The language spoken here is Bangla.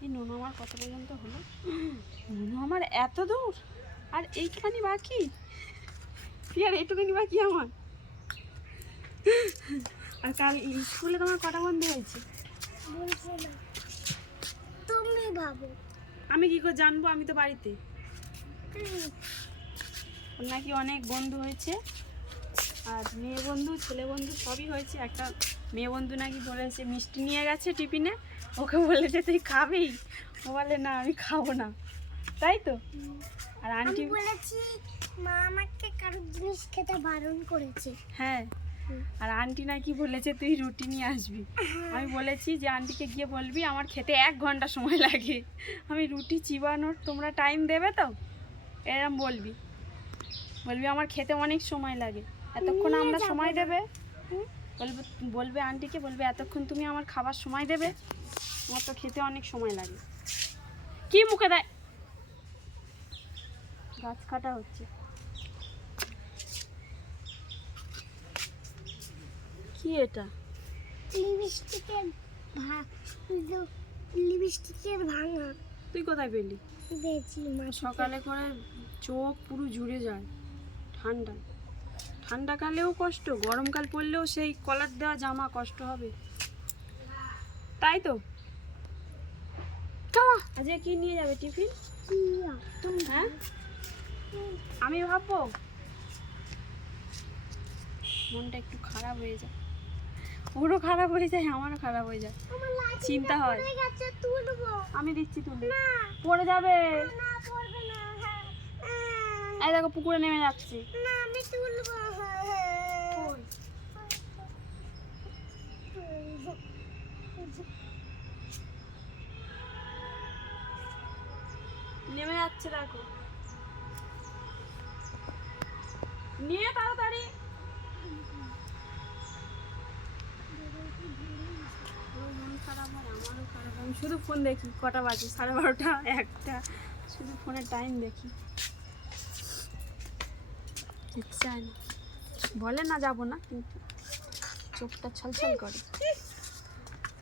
দেখি নুনু আমার কত পর্যন্ত হলো। নুনু আমার এত দূর, আর এইটুখানি বাকি, কি আর এইটুখানি বাকি আমার। আর কাল স্কুলে তোমার কটা বন্ধু হয়েছে? তুমি ভাবো, আমি কি করে জানবো, আমি তো বাড়িতে। ওর নাকি অনেক বন্ধু হয়েছে, আর মেয়ে বন্ধু ছেলে বন্ধু সবই হয়েছে। একটা মেয়ে বন্ধু নাকি বলেছে মিষ্টি নিয়ে গেছে টিফিনে, ওকে বলেছে তুই খাবি, ও বলে না আমি খাবো না, তাই তো। আর আন্টি বলেছি মা আমাকে কারো জিনিস খেতে বারণ করেছে। হ্যাঁ, আর আন্টি নাকি বলেছে তুই রুটি নিয়ে আসবি। আমি বলেছি যে আন্টিকে গিয়ে বলবি আমার খেতে 1 ঘন্টা সময় লাগে, আমি রুটি চিবানোর তোমরা টাইম দেবে তো, এরম বলবি, বলবি আমার খেতে অনেক সময় লাগে, এতক্ষণ আমরা সময় দেবে। বলবে বলবে আন্টিকে বলবে এতক্ষণ তুমি আমার খাবার সময় দেবে, আমার তো খেতে অনেক সময় লাগে। কি মুখে দেয়, গাছ কাটা হচ্ছে। কি এটা? লিপস্টিকের ভাঙা। তুই কোথায় পেলি? বেচি মা সকালে করে চোখ পুরো জুড়ে যায়, ঠান্ডা ঠান্ডাকালেও কষ্ট, গরমকাল পড়লেও সেই কলার দেওয়া জামা কষ্ট হবে, তাই তো। আজকে কি নিয়ে যাবে টিফিন? হ্যাঁ, আমি ভাববো, মনটা একটু খারাপ হয়ে যায়, ওরও খারাপ হয়ে যায় আমারও খারাপ হয়ে যায়, চিন্তা হয়। আমি দিচ্ছি তুলে, পড়ে যাবে। এই দেখো পুকুরে নেমে যাচ্ছে। নেমে যাচ্ছে দেখো, নিয়ে তাড়াতাড়ি। মন খারাপ আর আমারও খারাপ, আমি শুধু ফোন দেখি, কটা বাজে 12:30 1টা, শুধু ফোনের টাইম দেখি। ইচ্ছা হয় না, বলে না যাবো না, কিন্তু চোখটা ছলছল করে।